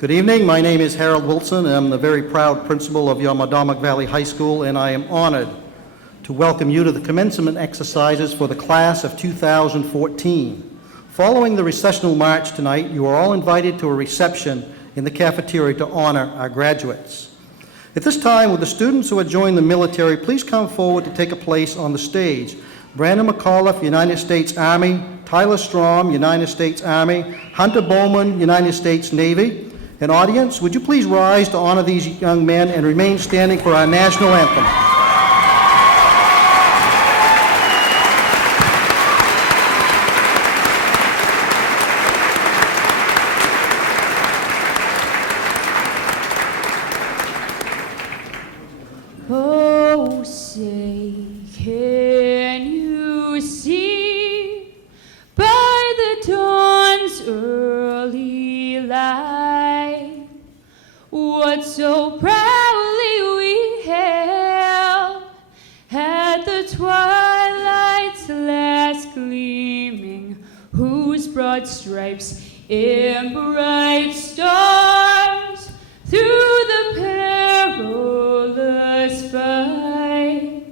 Good evening. My name is Harold Wilson. I'm the very proud principal of your Medomak Valley High School, and I am honored to welcome you to the commencement exercises for the class of 2014. Following the recessional march tonight, you are all invited to a reception in the cafeteria to honor our graduates. At this time, with the students who have joined the military, please come forward to take a place on the stage. Brandon McAuliffe, United States Army; Tyler Strom, United States Army; Hunter Bowman, United States Navy. And audience, would you please rise to honor these young men and remain standing for our national anthem. Oh, say, can you see by the dawn's early light what so proudly we hailed at the twilight's last gleaming, whose broad stripes and bright stars through the perilous fight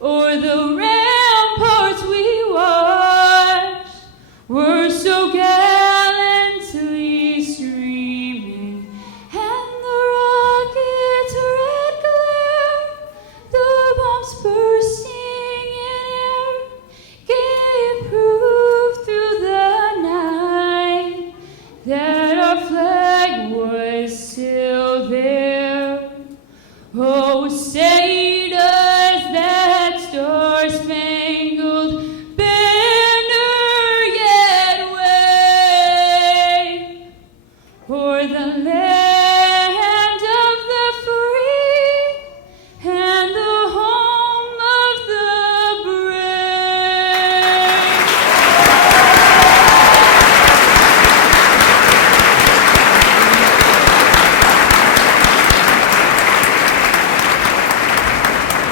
o'er the ramparts we watched were so gallantly streaming, and the rocket's red glare, the bombs bursting in air, gave proof through the night that our flag was still there. Oh, say does that star-spangled banner yet wave o'er the land of the free and the home of the brave?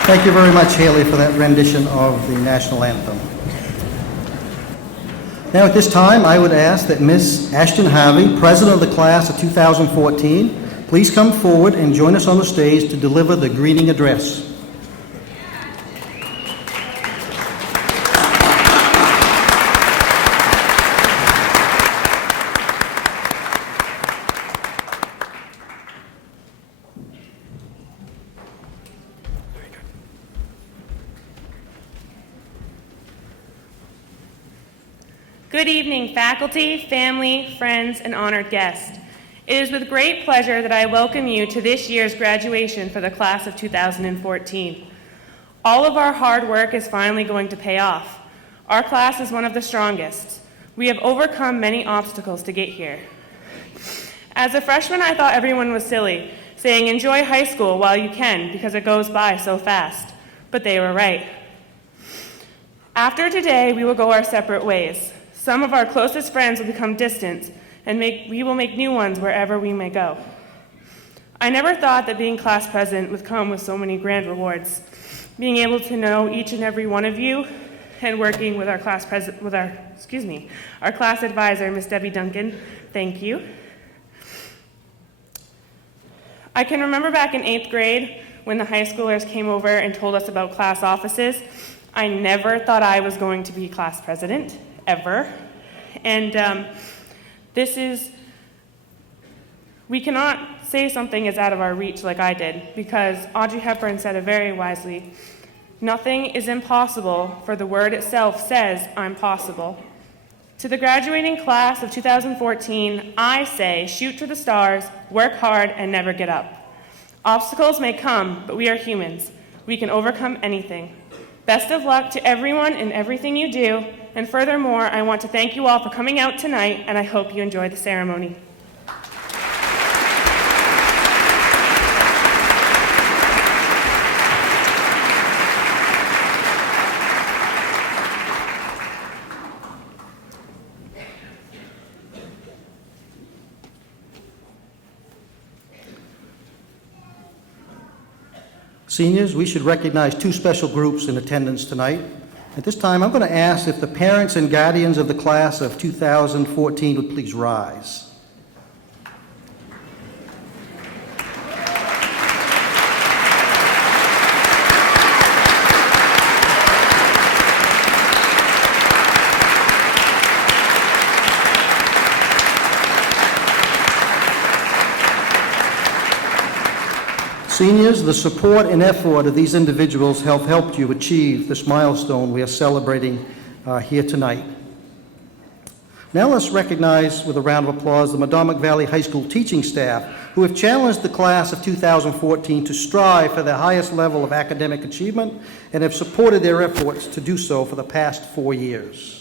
Thank you very much, Haley, for that rendition of the national anthem. Now at this time, I would ask that Miss Ashton Harvey, President of the class of 2014, please come forward and join us on the stage to deliver the greeting address. Good evening, faculty, family, friends, and honored guests. It is with great pleasure that I welcome you to this year's graduation for the class of 2014. All of our hard work is finally going to pay off. Our class is one of the strongest. We have overcome many obstacles to get here. As a freshman, I thought everyone was silly, saying enjoy high school while you can because it goes by so fast. But they were right. After today, we will go our separate ways. Some of our closest friends will become distant, and we will make new ones wherever we may go. I never thought that being class president would come with so many grand rewards. Being able to know each and every one of you, and working with our class advisor, Miss Debbie Duncan. Thank you. I can remember back in 8th grade when the high schoolers came over and told us about class offices. I never thought I was going to be class president, ever. And we cannot say something is out of our reach like I did, because Audrey Hepburn said it very wisely, nothing is impossible, for the word itself says, I'm possible. To the graduating class of 2014, I say, shoot for the stars, work hard, and never get up. Obstacles may come, but we are humans. We can overcome anything. Best of luck to everyone in everything you do, and furthermore, I want to thank you all for coming out tonight, and I hope you enjoy the ceremony. Seniors, we should recognize two special groups in attendance tonight. At this time, I'm going to ask if the parents and guardians of the class of 2014 would please rise. Seniors, the support and effort of these individuals have helped you achieve this milestone we are celebrating here tonight. Now let's recognize with a round of applause the Medomak Valley High School teaching staff who have challenged the class of 2014 to strive for the highest level of academic achievement and have supported their efforts to do so for the past 4 years.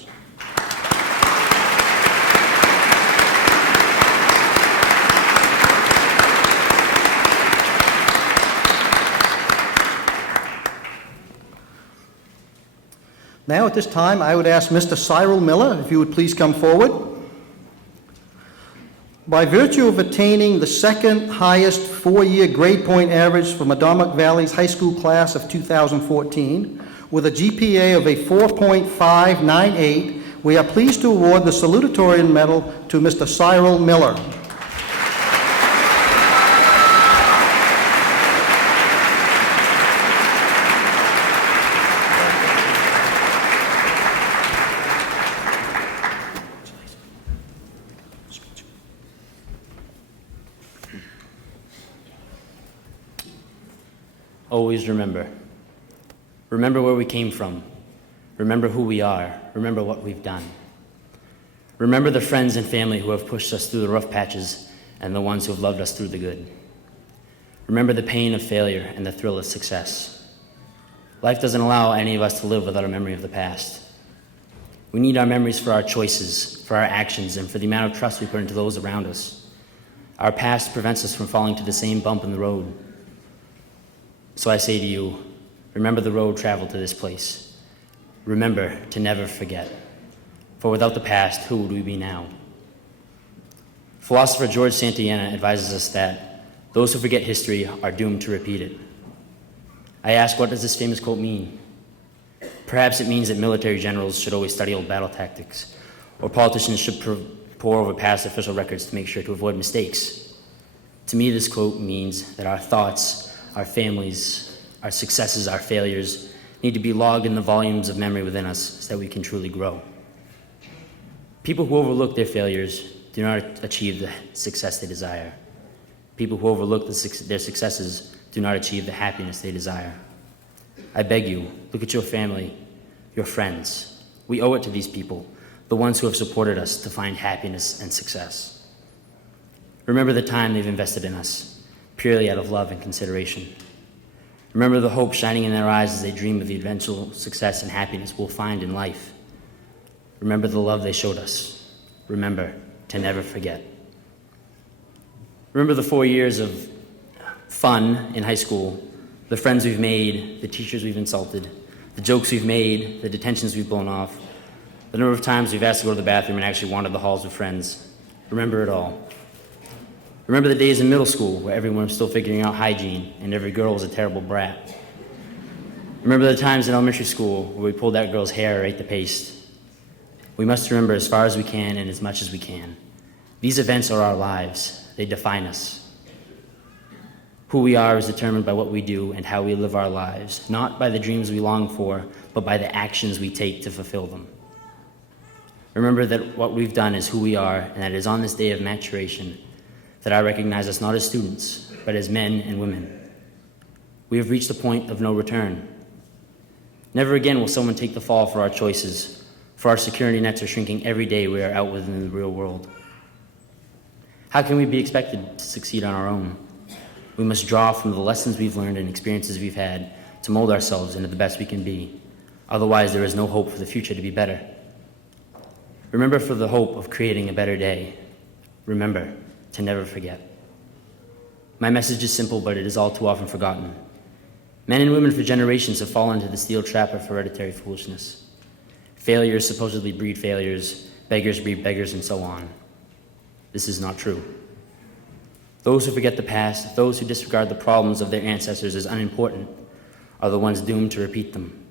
Now, at this time, I would ask Mr. Cyril Miller, if you would please come forward. By virtue of attaining the second highest 4-year grade point average for Medomak Valley's high school class of 2014, with a GPA of a 4.598, we are pleased to award the salutatorian medal to Mr. Cyril Miller. Always remember. Remember where we came from. Remember who we are. Remember what we've done. Remember the friends and family who have pushed us through the rough patches and the ones who have loved us through the good. Remember the pain of failure and the thrill of success. Life doesn't allow any of us to live without a memory of the past. We need our memories for our choices, for our actions, and for the amount of trust we put into those around us. Our past prevents us from falling to the same bump in the road. So I say to you, remember the road traveled to this place. Remember to never forget. For without the past, who would we be now? Philosopher George Santayana advises us that those who forget history are doomed to repeat it. I ask, what does this famous quote mean? Perhaps it means that military generals should always study old battle tactics, or politicians should pore over past official records to make sure to avoid mistakes. To me, this quote means that our thoughts, our families, our successes, our failures need to be logged in the volumes of memory within us so that we can truly grow. People who overlook their failures do not achieve the success they desire. People who overlook their successes do not achieve the happiness they desire. I beg you, look at your family, your friends. We owe it to these people, the ones who have supported us, to find happiness and success. Remember the time they've invested in us, purely out of love and consideration. Remember the hope shining in their eyes as they dream of the eventual success and happiness we'll find in life. Remember the love they showed us. Remember to never forget. Remember the 4 years of fun in high school, the friends we've made, the teachers we've insulted, the jokes we've made, the detentions we've blown off, the number of times we've asked to go to the bathroom and actually wandered the halls with friends. Remember it all. Remember the days in middle school where everyone was still figuring out hygiene and every girl was a terrible brat. Remember the times in elementary school where we pulled that girl's hair or ate the paste. We must remember as far as we can and as much as we can. These events are our lives. They define us. Who we are is determined by what we do and how we live our lives, not by the dreams we long for, but by the actions we take to fulfill them. Remember that what we've done is who we are, and that it is on this day of maturation that I recognize us not as students, but as men and women. We have reached a point of no return. Never again will someone take the fall for our choices, for our security nets are shrinking every day we are out within the real world. How can we be expected to succeed on our own? We must draw from the lessons we've learned and experiences we've had to mold ourselves into the best we can be. Otherwise, there is no hope for the future to be better. Remember for the hope of creating a better day. Remember to never forget. My message is simple, but it is all too often forgotten. Men and women for generations have fallen into the steel trap of hereditary foolishness. Failures supposedly breed failures, beggars breed beggars, and so on. This is not true. Those who forget the past, those who disregard the problems of their ancestors as unimportant, are the ones doomed to repeat them.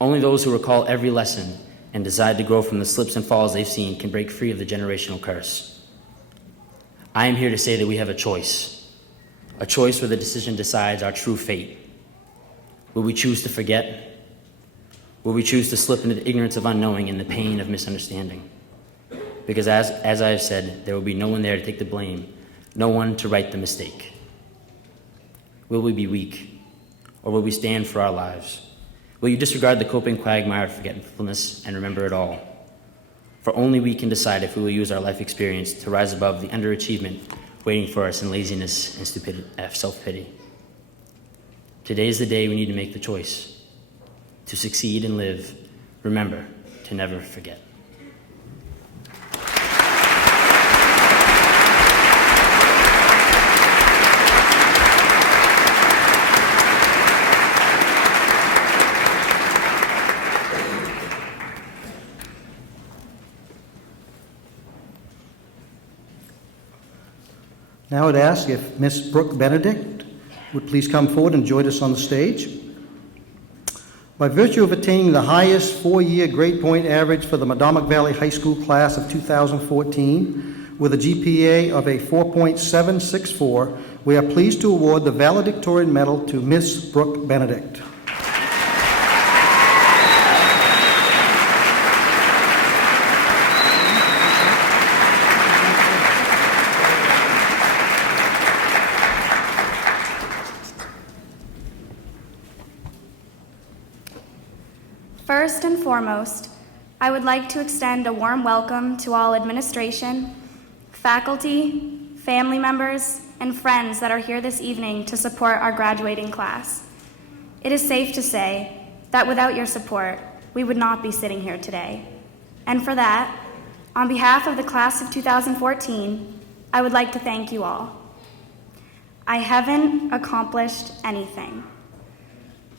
Only those who recall every lesson and decide to grow from the slips and falls they've seen can break free of the generational curse. I am here to say that we have a choice where the decision decides our true fate. Will we choose to forget? Will we choose to slip into the ignorance of unknowing and the pain of misunderstanding? Because as I have said, there will be no one there to take the blame, no one to right the mistake. Will we be weak? Or will we stand for our lives? Will you disregard the coping quagmire of forgetfulness and remember it all? For only we can decide if we will use our life experience to rise above the underachievement waiting for us in laziness and stupidity, self-pity. Today is the day we need to make the choice. To succeed and live, remember to never forget. Now I'd ask if Miss Brooke Benedict would please come forward and join us on the stage. By virtue of attaining the highest four-year grade point average for the Medomak Valley High School class of 2014, with a GPA of a 4.764, we are pleased to award the valedictorian medal to Miss Brooke Benedict. First and foremost, I would like to extend a warm welcome to all administration, faculty, family members, and friends that are here this evening to support our graduating class. It is safe to say that without your support, we would not be sitting here today. And for that, on behalf of the class of 2014, I would like to thank you all. I haven't accomplished anything.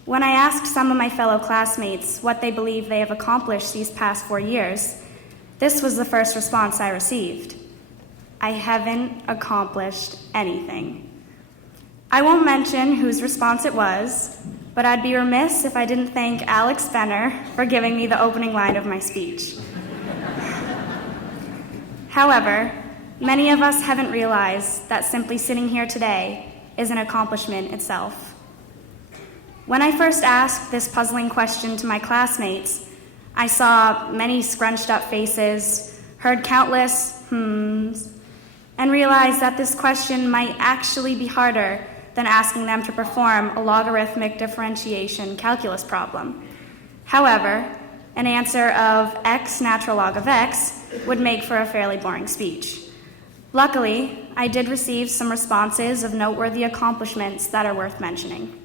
When I asked some of my fellow classmates what they believe they have accomplished these past 4 years, this was the first response I received. I haven't accomplished anything. I won't mention whose response it was, but I'd be remiss if I didn't thank Alex Benner for giving me the opening line of my speech. However, many of us haven't realized that simply sitting here today is an accomplishment itself. When I first asked this puzzling question to my classmates, I saw many scrunched up faces, heard countless hmms, and realized that this question might actually be harder than asking them to perform a logarithmic differentiation calculus problem. However, an answer of x natural log of x would make for a fairly boring speech. Luckily, I did receive some responses of noteworthy accomplishments that are worth mentioning.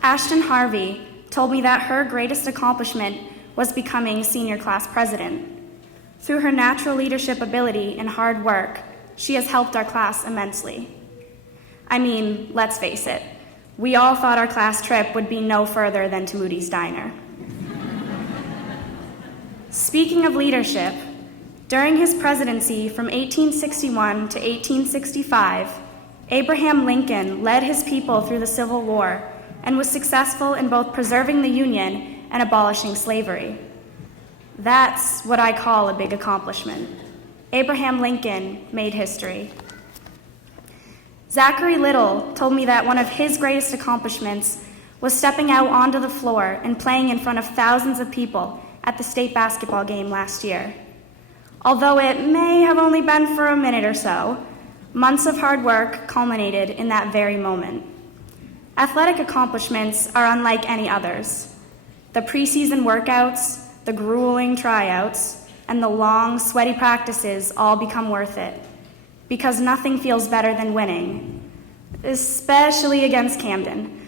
Ashton Harvey told me that her greatest accomplishment was becoming senior class president. Through her natural leadership ability and hard work, she has helped our class immensely. I mean, let's face it, we all thought our class trip would be no further than to Moody's Diner. Speaking of leadership, during his presidency from 1861 to 1865, Abraham Lincoln led his people through the Civil War and was successful in both preserving the Union and abolishing slavery. That's what I call a big accomplishment. Abraham Lincoln made history. Zachary Little told me that one of his greatest accomplishments was stepping out onto the floor and playing in front of thousands of people at the state basketball game last year. Although it may have only been for a minute or so, months of hard work culminated in that very moment. Athletic accomplishments are unlike any others. The preseason workouts, the grueling tryouts, and the long, sweaty practices all become worth it, because nothing feels better than winning, especially against Camden.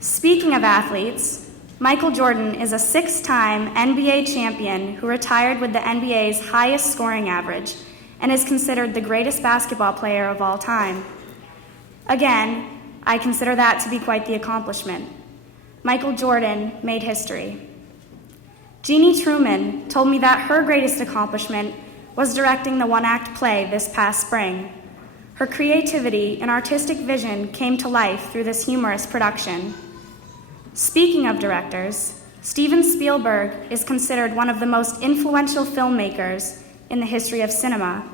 Speaking of athletes, Michael Jordan is a 6-time NBA champion who retired with the NBA's highest scoring average and is considered the greatest basketball player of all time. Again, I consider that to be quite the accomplishment. Michael Jordan made history. Jeannie Truman told me that her greatest accomplishment was directing the one-act play this past spring. Her creativity and artistic vision came to life through this humorous production. Speaking of directors, Steven Spielberg is considered one of the most influential filmmakers in the history of cinema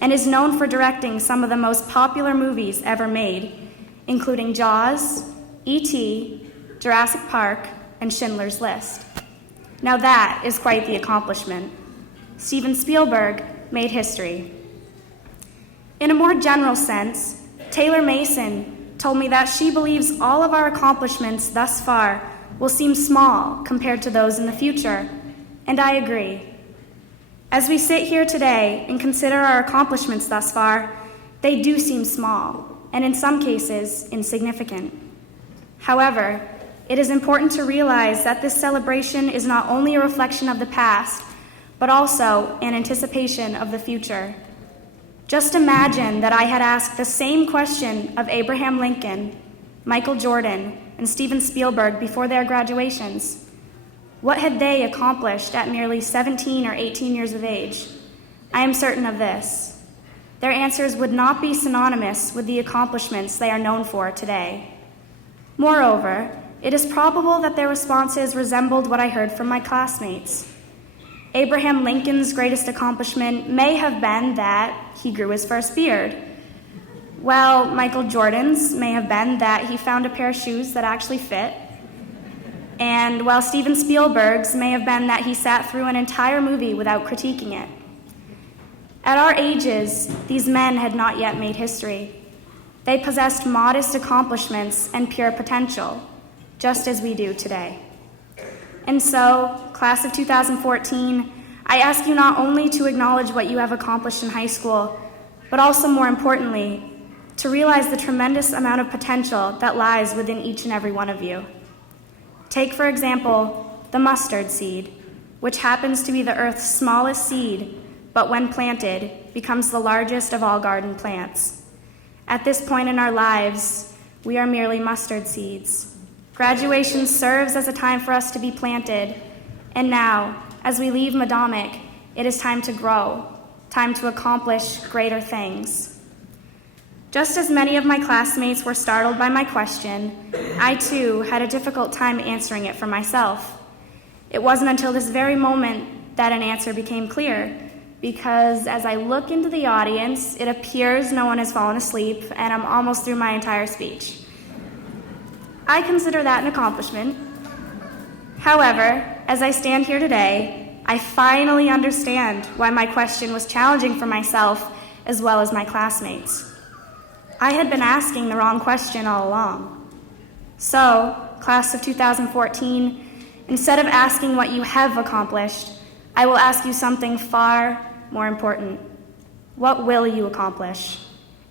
and is known for directing some of the most popular movies ever made, including Jaws, E.T., Jurassic Park, and Schindler's List. Now that is quite the accomplishment. Steven Spielberg made history. In a more general sense, Taylor Mason told me that she believes all of our accomplishments thus far will seem small compared to those in the future, and I agree. As we sit here today and consider our accomplishments thus far, they do seem small, and in some cases, insignificant. However, it is important to realize that this celebration is not only a reflection of the past, but also an anticipation of the future. Just imagine that I had asked the same question of Abraham Lincoln, Michael Jordan, and Steven Spielberg before their graduations. What had they accomplished at merely 17 or 18 years of age? I am certain of this. Their answers would not be synonymous with the accomplishments they are known for today. Moreover, it is probable that their responses resembled what I heard from my classmates. Abraham Lincoln's greatest accomplishment may have been that he grew his first beard, while Michael Jordan's may have been that he found a pair of shoes that actually fit, and while Steven Spielberg's may have been that he sat through an entire movie without critiquing it. At our ages, these men had not yet made history. They possessed modest accomplishments and pure potential, just as we do today. And so, class of 2014, I ask you not only to acknowledge what you have accomplished in high school, but also more importantly, to realize the tremendous amount of potential that lies within each and every one of you. Take, for example, the mustard seed, which happens to be the earth's smallest seed, but when planted, becomes the largest of all garden plants. At this point in our lives, we are merely mustard seeds. Graduation serves as a time for us to be planted, and now, as we leave Medomak, it is time to grow, time to accomplish greater things. Just as many of my classmates were startled by my question, I too had a difficult time answering it for myself. It wasn't until this very moment that an answer became clear, because as I look into the audience, it appears no one has fallen asleep, and I'm almost through my entire speech. I consider that an accomplishment. However, as I stand here today, I finally understand why my question was challenging for myself as well as my classmates. I had been asking the wrong question all along. So, class of 2014, instead of asking what you have accomplished, I will ask you something far more important. What will you accomplish?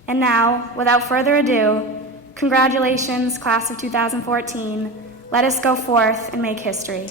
And now, without further ado, congratulations, class of 2014. Let us go forth and make history.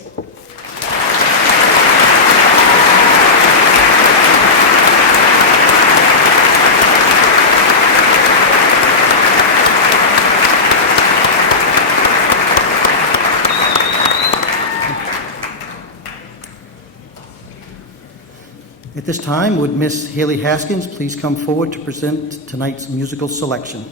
At this time, would Miss Haley Haskins please come forward to present tonight's musical selection?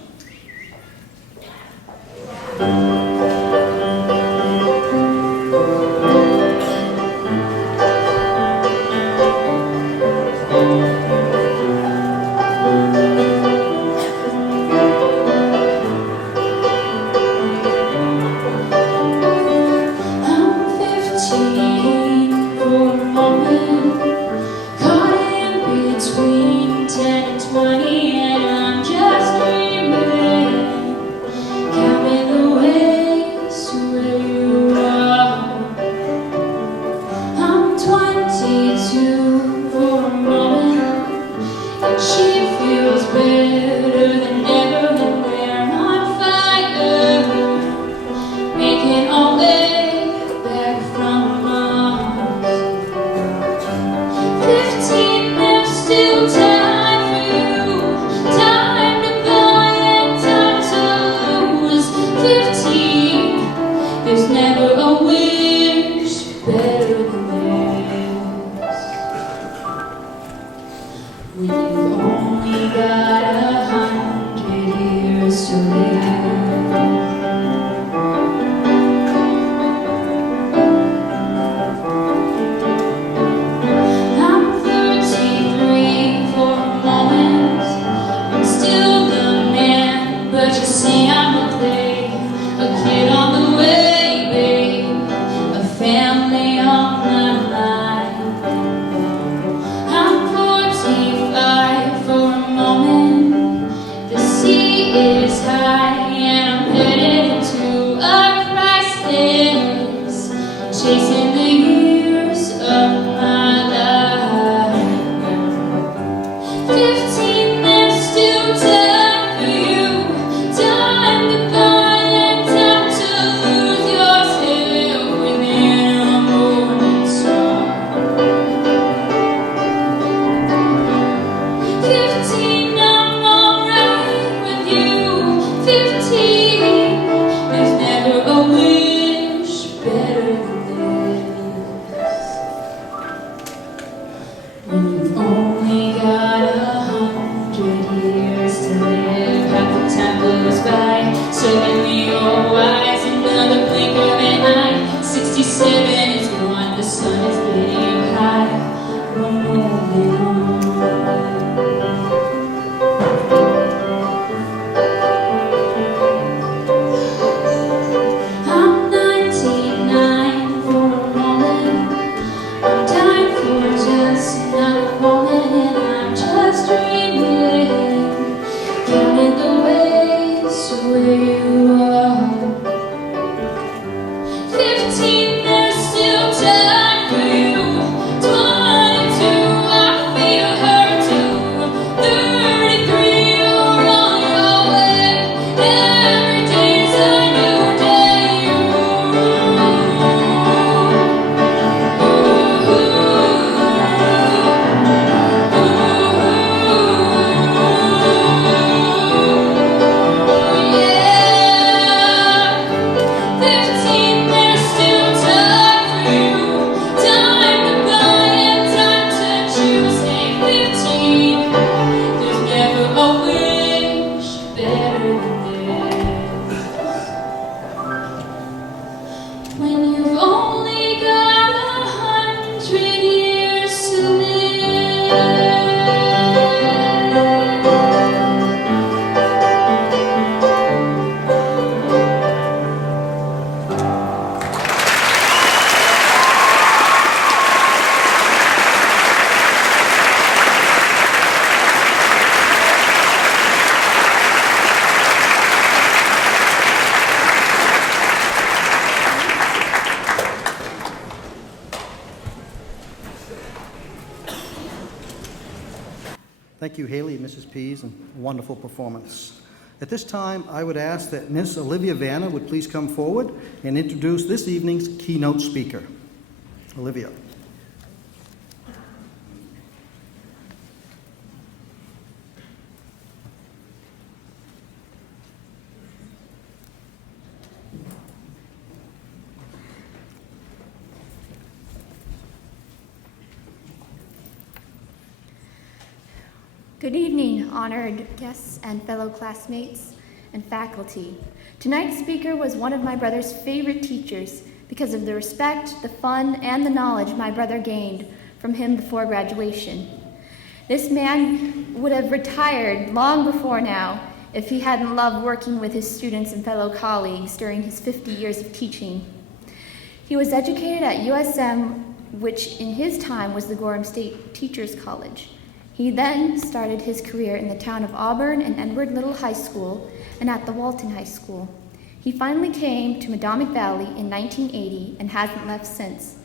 For a moment 15, there's still time for you. Time to buy and time to lose yourself within a morning sun. 15, I'm alright with you. 15, there's never a wish better than this. When you've only got 100 years to live, half the time goes by. Suddenly you're wise, another blink of an eye. 67 is gone, the sun is getting high. We're moving on. I'm 99 for a moment. I'm dying for just another moment, and I'm just dreaming, counting the ways to where you are. 15, there's still time for you. 22, I feel her too. 33, you're on your way. Every day's a new day. Yeah. 15, there's still time for you. Time to buy and time to choose. Hey, 15, there's never a wish better than this. When you've only got 100 years to live. Thank you, Haley and Mrs. Pease, and a wonderful performance. At this time, I would ask that Ms. Olivia Vanna would please come forward and introduce this evening's keynote speaker. Olivia. Good evening, honored guests and fellow classmates and faculty. Tonight's speaker was one of my brother's favorite teachers because of the respect, the fun, and the knowledge my brother gained from him before graduation. This man would have retired long before now if he hadn't loved working with his students and fellow colleagues during his 50 years of teaching. He was educated at USM, which in his time was the Gorham State Teachers College. He then started his career in the town of Auburn and Edward Little High School and at the Walton High School. He finally came to Medomak Valley in 1980 and hasn't left since.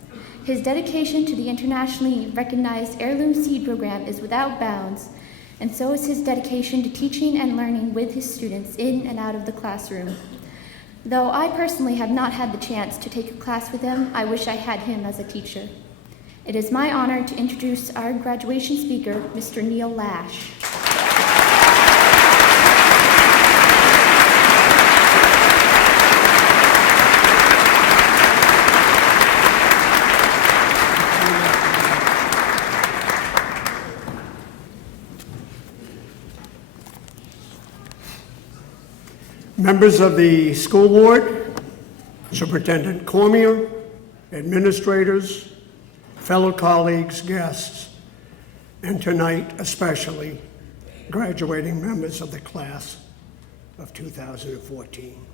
His dedication to the internationally recognized Heirloom Seed Program is without bounds, and so is his dedication to teaching and learning with his students in and out of the classroom. Though I personally have not had the chance to take a class with him, I wish I had him as a teacher. It is my honor to introduce our graduation speaker, Mr. Neil Lash. Members of the school board, Superintendent Cormier, administrators, fellow colleagues, guests, and tonight especially, graduating members of the class of 2014.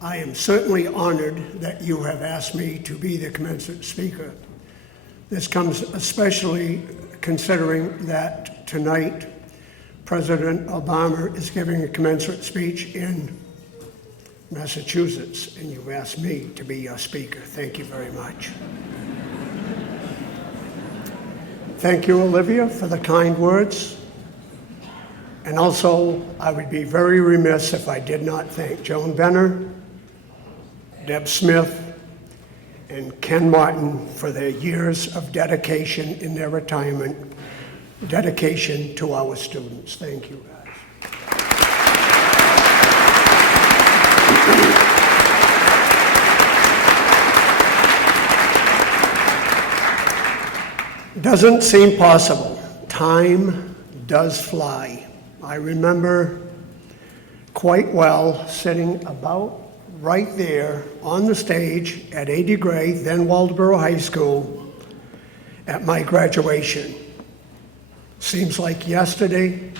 I am certainly honored that you have asked me to be the commencement speaker. This comes especially considering that tonight President Obama is giving a commencement speech in Massachusetts, and you've asked me to be your speaker. Thank you very much. Thank you, Olivia, for the kind words. And also, I would be very remiss if I did not thank Joan Benner, Deb Smith, and Ken Martin for their years of dedication in their retirement, dedication to our students. Thank you, guys. Doesn't seem possible. Time does fly. I remember quite well sitting about right there on the stage at A.D. Gray, then Waldeboro High School, at my graduation. Seems like yesterday,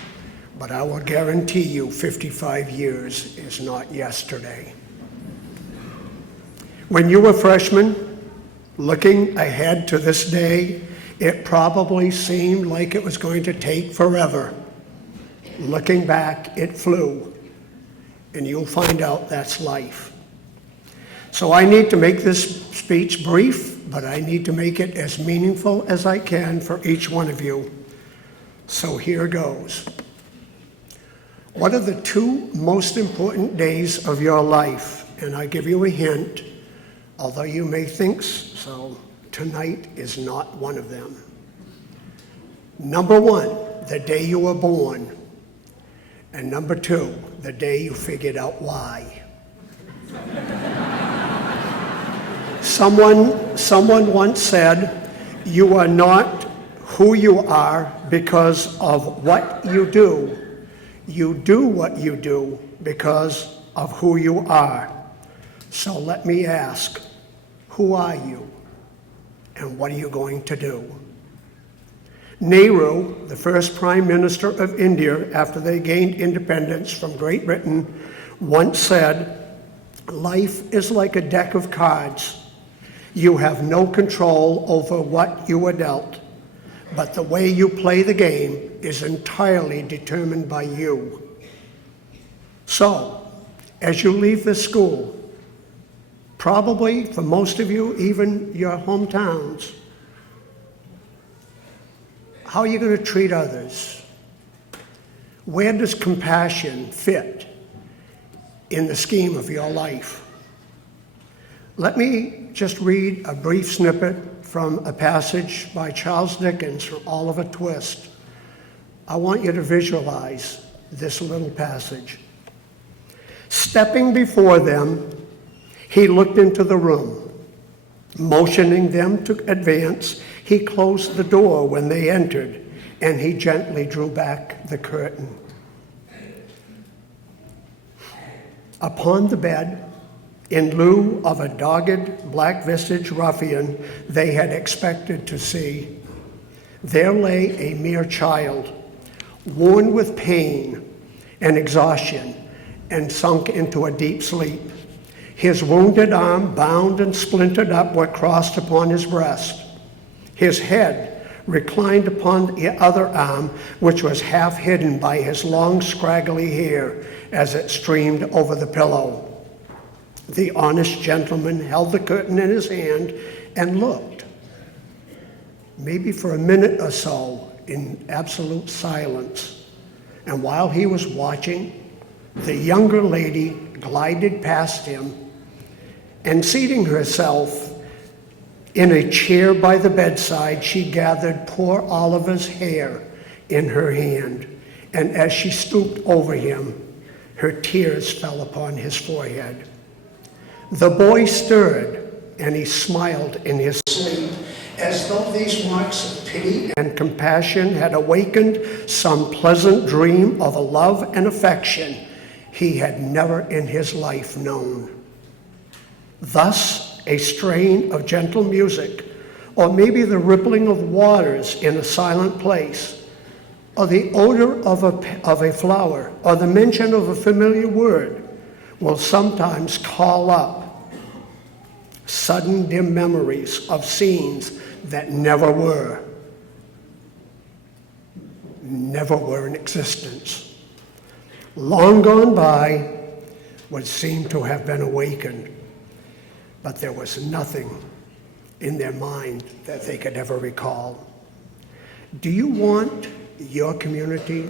but I will guarantee you 55 years is not yesterday. When you were freshmen, looking ahead to this day, it probably seemed like it was going to take forever. Looking back, it flew, and you'll find out that's life. So I need to make this speech brief, but I need to make it as meaningful as I can for each one of you. So here goes. What are the two most important days of your life? And I give you a hint, although you may think so, tonight is not one of them. Number one, the day you were born. And number two, the day you figured out why. Someone once said, you are not who you are because of what you do. You do what you do because of who you are. So let me ask, who are you? And what are you going to do? Nehru, the first Prime Minister of India after they gained independence from Great Britain, once said, life is like a deck of cards. You have no control over what you are dealt, but the way you play the game is entirely determined by you. So, as you leave this school, probably for most of you, even your hometowns, how are you going to treat others? Where does compassion fit in the scheme of your life? Let me just read a brief snippet from a passage by Charles Dickens from Oliver Twist. I want you to visualize this little passage. Stepping before them, he looked into the room. Motioning them to advance, he closed the door when they entered, and he gently drew back the curtain. Upon the bed, in lieu of a dogged, black-visaged ruffian they had expected to see, there lay a mere child, worn with pain and exhaustion, and sunk into a deep sleep. His wounded arm, bound and splintered up, were crossed upon his breast. His head reclined upon the other arm, which was half hidden by his long, scraggly hair as it streamed over the pillow. The honest gentleman held the curtain in his hand and looked, maybe for a minute or so, in absolute silence. And while he was watching, the younger lady glided past him, and seating herself in a chair by the bedside, she gathered poor Oliver's hair in her hand, and as she stooped over him, her tears fell upon his forehead. The boy stirred, and he smiled in his sleep, as though these marks of pity and compassion had awakened some pleasant dream of a love and affection he had never in his life known. Thus, a strain of gentle music, or maybe the rippling of waters in a silent place, or the odor of a flower, or the mention of a familiar word, will sometimes call up sudden dim memories of scenes that never were in existence. Long gone by, would seem to have been awakened, but there was nothing in their mind that they could ever recall. Do you want your community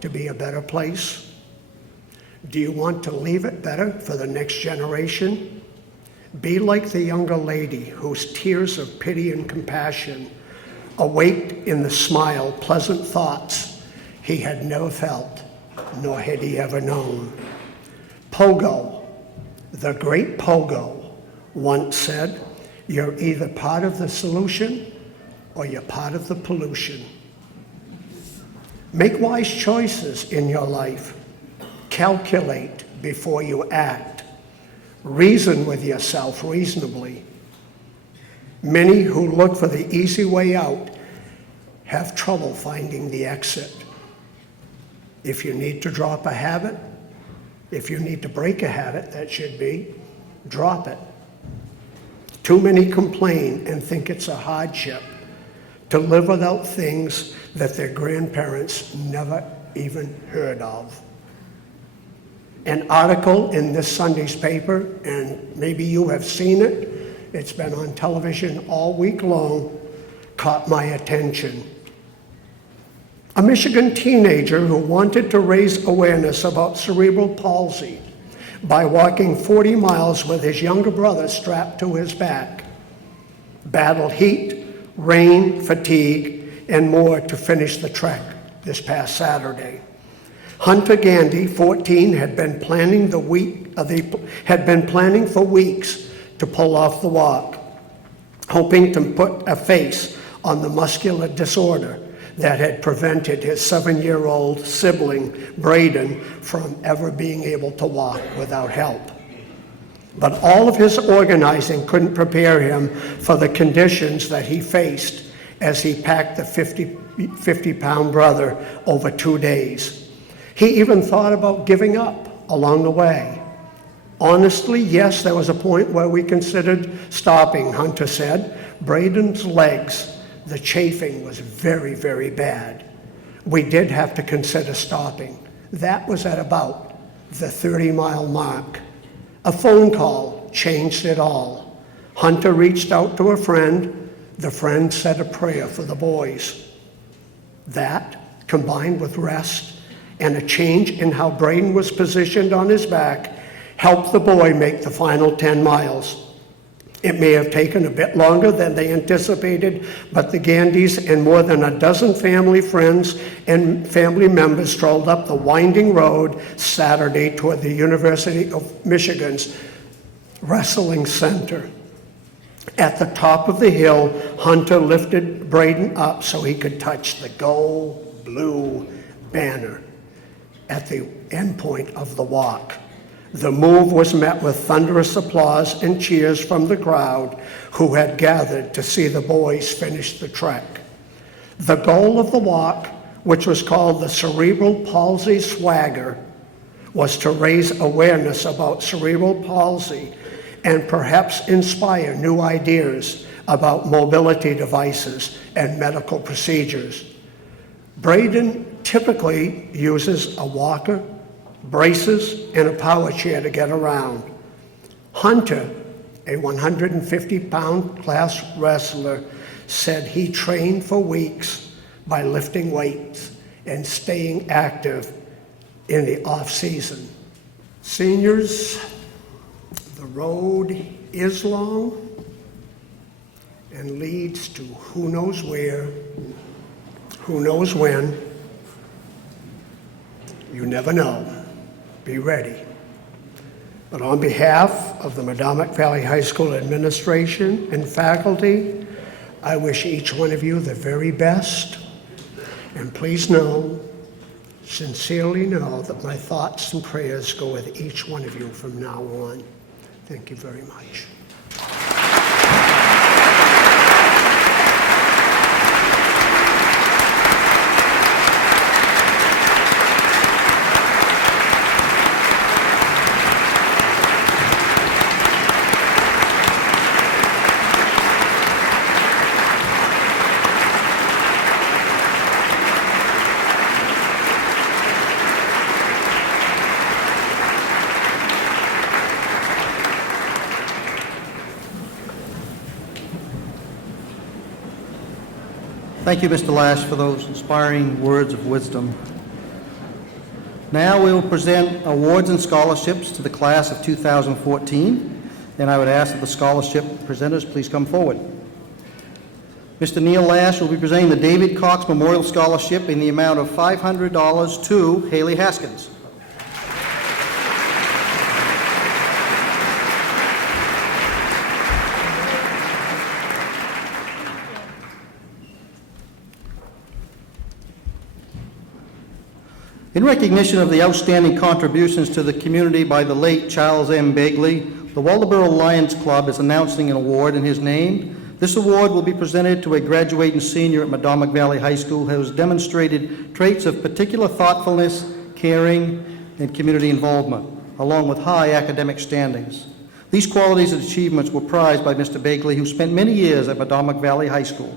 to be a better place? Do you want to leave it better for the next generation? Be like the younger lady whose tears of pity and compassion awaked in the smile pleasant thoughts he had never felt, nor had he ever known. Pogo, the great Pogo, once said, "You're either part of the solution or you're part of the pollution." Make wise choices in your life. Calculate before you act. Reason with yourself reasonably. Many who look for the easy way out have trouble finding the exit. If you need to drop a habit, if you need to break a habit, that should be, drop it. Too many complain and think it's a hardship to live without things that their grandparents never even heard of. An article in this Sunday's paper, and maybe you have seen it, it's been on television all week long, caught my attention. A Michigan teenager who wanted to raise awareness about cerebral palsy by walking 40 miles with his younger brother strapped to his back battled heat, rain, fatigue, and more to finish the trek this past Saturday. Hunter Gandy, 14, had been planning for weeks to pull off the walk, hoping to put a face on the muscular disorder that had prevented his 7-year-old sibling, Braden, from ever being able to walk without help. But all of his organizing couldn't prepare him for the conditions that he faced as he packed the 50-pound brother over 2 days. He even thought about giving up along the way. Honestly, yes, there was a point where we considered stopping, Hunter said. Braden's legs, the chafing was very, very bad. We did have to consider stopping. That was at about the 30-mile mark. A phone call changed it all. Hunter reached out to a friend. The friend said a prayer for the boys. That, combined with rest and a change in how Braden was positioned on his back, helped the boy make the final 10 miles. It may have taken a bit longer than they anticipated, but the Gandys and more than a dozen family friends and family members strolled up the winding road Saturday toward the University of Michigan's wrestling center. At the top of the hill, Hunter lifted Braden up so he could touch the Go Blue banner at the end point of the walk. The move was met with thunderous applause and cheers from the crowd who had gathered to see the boys finish the trek. The goal of the walk, which was called the Cerebral Palsy Swagger, was to raise awareness about cerebral palsy and perhaps inspire new ideas about mobility devices and medical procedures. Braden typically uses a walker, braces, and a power chair to get around. Hunter, a 150-pound class wrestler, said he trained for weeks by lifting weights and staying active in the off-season. Seniors, the road is long and leads to who knows where, who knows when. You never know. Be ready. But on behalf of the Medomak Valley High School administration and faculty, I wish each one of you the very best. And please know, sincerely know, that my thoughts and prayers go with each one of you from now on. Thank you very much. Thank you, Mr. Lash, for those inspiring words of wisdom. Now we will present awards and scholarships to the class of 2014, and I would ask that the scholarship presenters please come forward. Mr. Neil Lash will be presenting the David Cox Memorial Scholarship in the amount of $500 to Haley Haskins. In recognition of the outstanding contributions to the community by the late Charles M. Begley, the Waldoboro Lions Club is announcing an award in his name. This award will be presented to a graduating senior at Medomak Valley High School who has demonstrated traits of particular thoughtfulness, caring, and community involvement, along with high academic standings. These qualities and achievements were prized by Mr. Begley, who spent many years at Medomak Valley High School.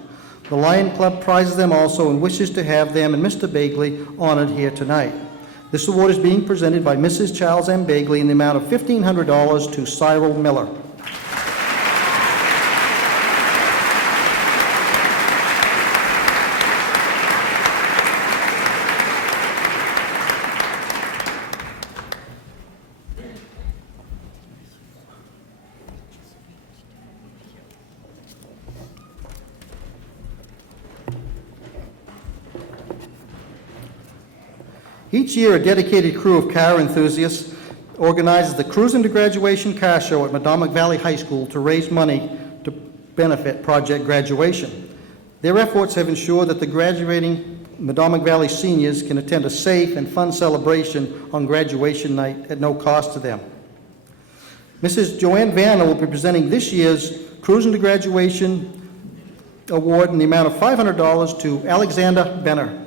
The Lion Club prizes them also and wishes to have them and Mr. Begley honored here tonight. This award is being presented by Mrs. Charles M. Begley in the amount of $1,500 to Cyril Miller. Each year, a dedicated crew of car enthusiasts organizes the Cruising to Graduation car show at Medomak Valley High School to raise money to benefit Project Graduation. Their efforts have ensured that the graduating Medomak Valley seniors can attend a safe and fun celebration on graduation night at no cost to them. Mrs. Joanne Vanna will be presenting this year's Cruising to Graduation award in the amount of $500 to Alexander Benner.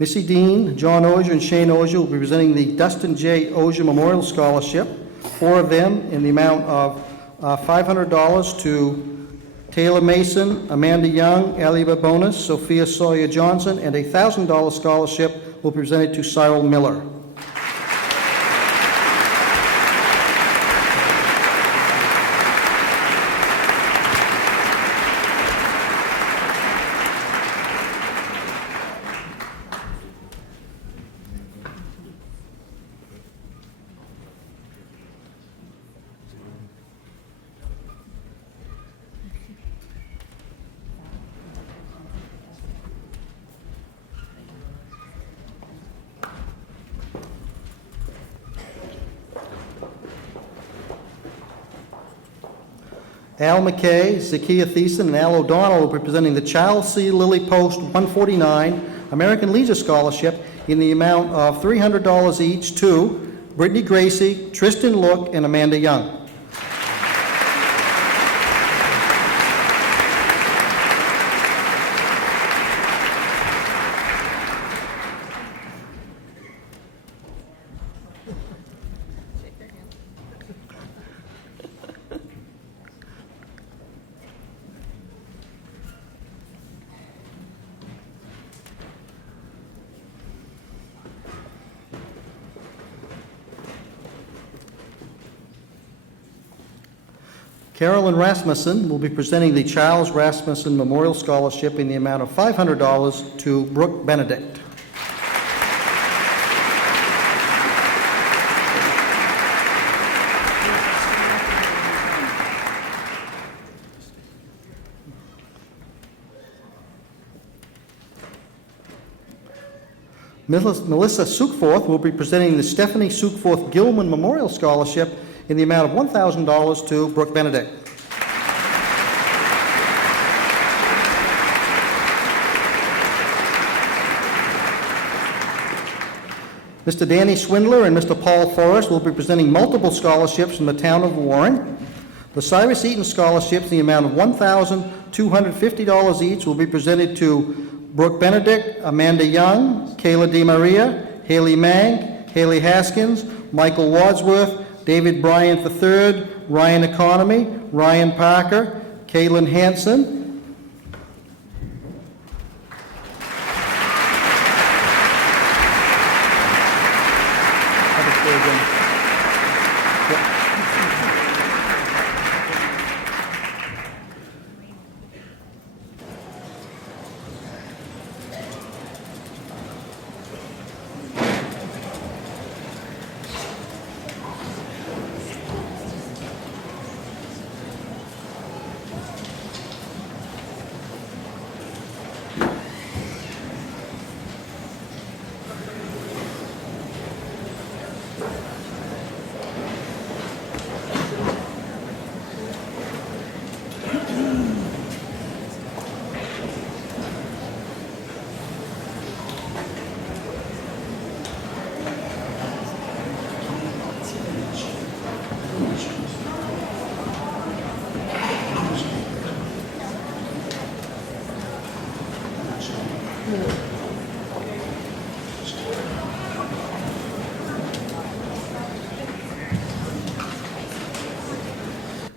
Missy Dean, John Ozier, and Shane Ozier will be presenting the Dustin J. Ozier Memorial Scholarship, 4 of them in the amount of $500 to Taylor Mason, Amanda Young, Aliba Bonus, Sophia Sawyer Johnson, and a $1,000 scholarship will be presented to Cyril Miller. Al McKay, Zakiya Thiessen, and Al O'Donnell will be presenting the Charles C. Lilly Post 149 American Leisure Scholarship in the amount of $300 each to Brittany Gracie, Tristan Look, and Amanda Young. Carolyn Rasmussen will be presenting the Charles Rasmussen Memorial Scholarship in the amount of $500 to Brooke Benedict. Melissa Sukforth will be presenting the Stephanie Sukforth Gilman Memorial Scholarship in the amount of $1,000 to Brooke Benedict. Mr. Danny Swindler and Mr. Paul Forrest will be presenting multiple scholarships from the town of Warren. The Cyrus Eaton scholarships in the amount of $1,250 each will be presented to Brooke Benedict, Amanda Young, Kayla DeMaria, Haley Mang, Haley Haskins, Michael Wadsworth, David Bryant III, Ryan Economy, Ryan Parker, Kaylin Hanson,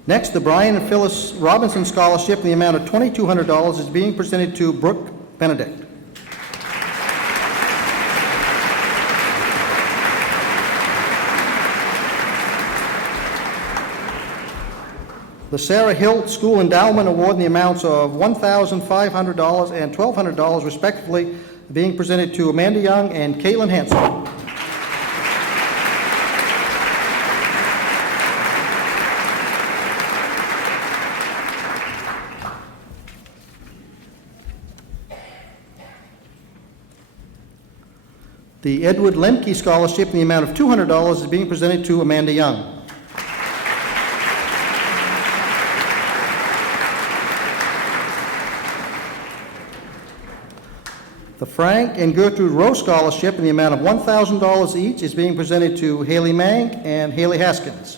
Next, the Brian and Phyllis Robinson Scholarship in the amount of $2,200 is being presented to Brooke Benedict. The Sarah Hill School Endowment Award in the amounts of $1,500 and $1,200 respectively being presented to Amanda Young and Caitlin Hanson. The Edward Lemke Scholarship in the amount of $200 is being presented to Amanda Young. The Frank and Gertrude Rowe Scholarship in the amount of $1,000 each is being presented to Haley Mang and Haley Haskins.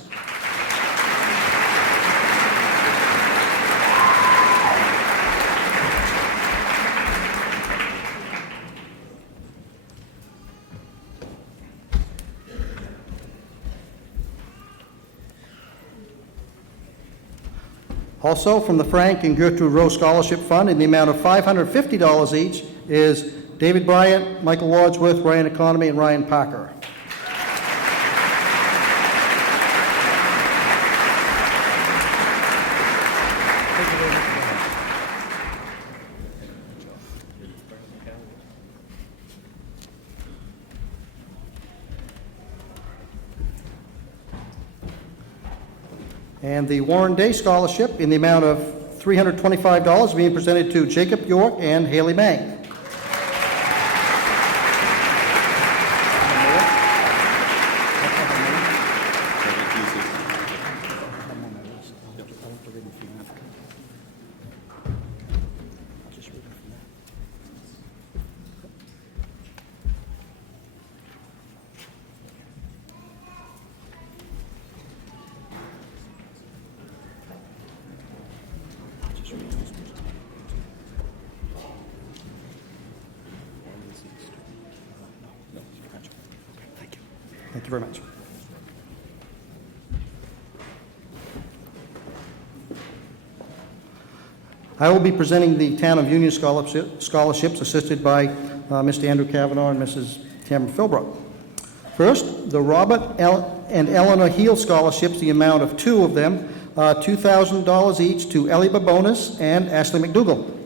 Also, from the Frank and Gertrude Rowe Scholarship Fund in the amount of $550 each is David Bryant, Michael Wadsworth, Ryan Economy, and Ryan Parker. And the Warren Day Scholarship in the amount of $325 being presented to Jacob York and Haley Mang. Thank you very much. I will be presenting the Town of Union scholarships assisted by Mr. Andrew Cavanaugh and Mrs. Tamara Philbrook. First, the Robert and Eleanor Heel scholarships, the amount of two of them, $2,000 each to Ellie Babonis and Ashley McDougall.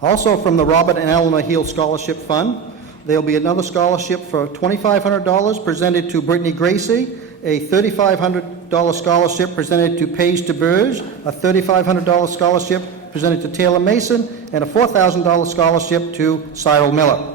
Also from the Robert and Eleanor Heel Scholarship Fund, there will be another scholarship for $2,500 presented to Brittany Gracie, a $3,500 scholarship presented to Paige DeBurge, a $3,500 scholarship presented to Taylor Mason, and a $4,000 scholarship to Cyril Miller.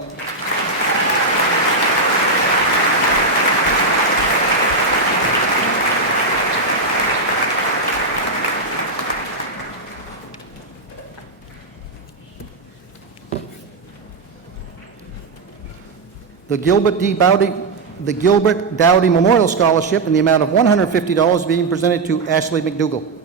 The Gilbert D. Bowdy The Gilbert Dowdy Memorial Scholarship in the amount of $150 being presented to Ashley McDougall.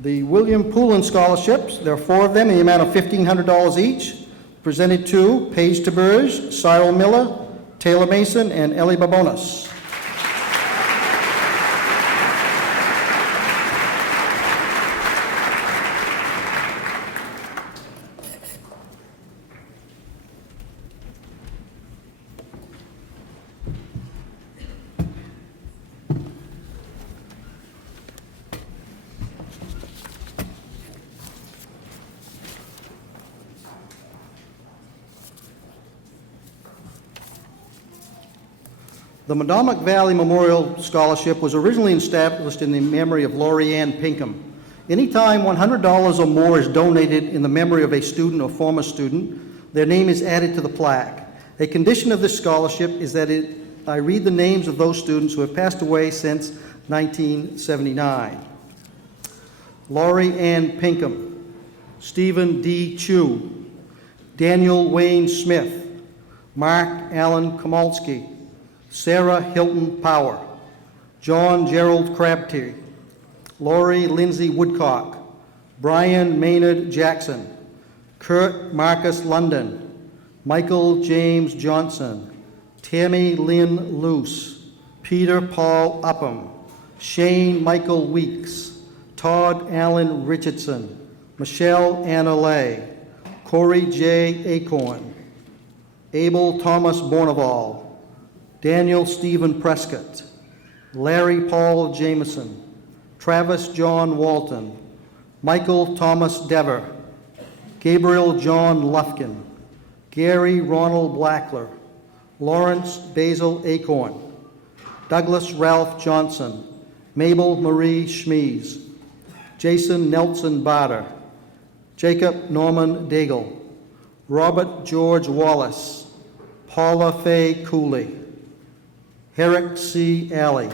The William Poulin Scholarships, there are 4 of them in the amount of $1,500 each, presented to Paige Taberge, Cyril Miller, Taylor Mason, and Ellie Babonas. The Medomak Valley Memorial Scholarship was originally established in the memory of Lori Ann Pinkham. Anytime $100 or more is donated in the memory of a student or former student, their name is added to the plaque. A condition of this scholarship is that I read the names of those students who have passed away since 1979. Lori Ann Pinkham, Stephen D. Chu, Daniel Wayne Smith, Mark Allen Komolsky, Sarah Hilton Power, John Gerald Crabtree, Lori Lindsay Woodcock, Brian Maynard Jackson, Kurt Marcus London, Michael James Johnson, Tammy Lynn Luce, Peter Paul Upham, Shane Michael Weeks, Todd Allen Richardson, Michelle Anna Lay, Corey J. Acorn, Abel Thomas Borneval, Daniel Stephen Prescott, Larry Paul Jameson, Travis John Walton, Michael Thomas Dever, Gabriel John Lufkin, Gary Ronald Blackler, Lawrence Basil Acorn, Douglas Ralph Johnson, Mabel Marie Schmies, Jason Nelson Barter, Jacob Norman Daigle, Robert George Wallace, Paula Faye Cooley, Herrick C. Alley,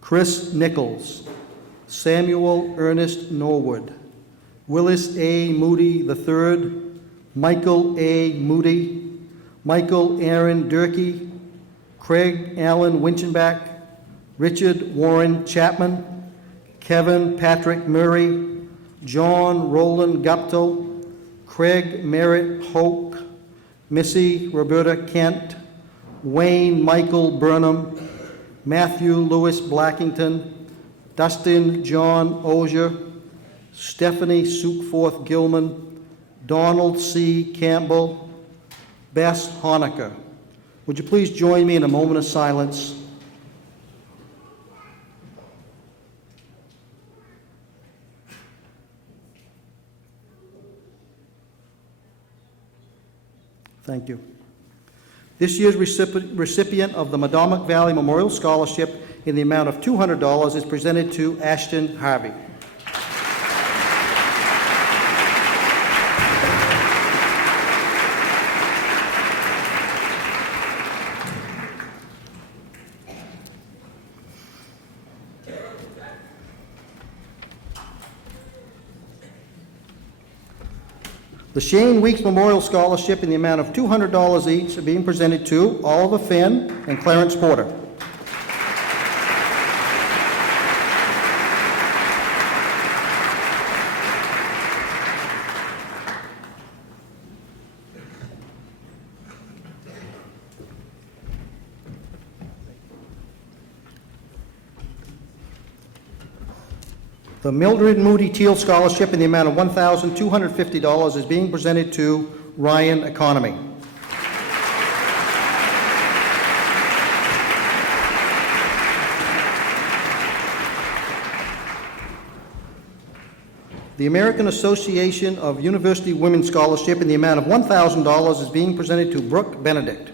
Chris Nichols, Samuel Ernest Norwood, Willis A. Moody III, Michael A. Moody, Michael Aaron Durkee, Craig Allen Winchenbach, Richard Warren Chapman, Kevin Patrick Murray, John Roland Guptill, Craig Merritt Hoke, Missy Roberta Kent, Wayne Michael Burnham, Matthew Lewis Blackington, Dustin John Ozier, Stephanie Sukeforth Gilman, Donald C. Campbell, Bess Honecker. Would you please join me in a moment of silence? Thank you. This year's recipient of the Medomak Valley Memorial Scholarship in the amount of $200 is presented to Ashton Harvey. The Shane Weeks Memorial Scholarship in the amount of $200 each are being presented to Oliver Finn and Clarence Porter. The Mildred Moody Teal Scholarship in the amount of $1,250 is being presented to Ryan Economy. The American Association of University Women Scholarship in the amount of $1,000 is being presented to Brooke Benedict.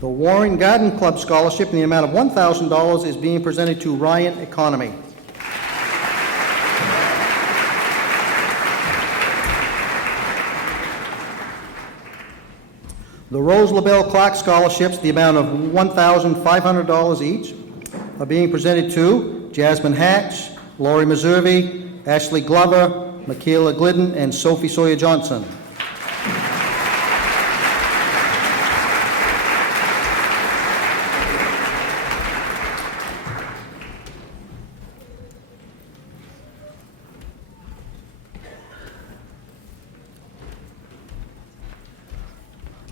The Warren Garden Club Scholarship in the amount of $1,000 is being presented to Ryan Economy. The Rose LaBelle Clark Scholarships, the amount of $1,500 each, are being presented to Jasmine Hatch, Lori Meservey, Ashley Glover, Michaela Glidden, and Sophie Sawyer Johnson.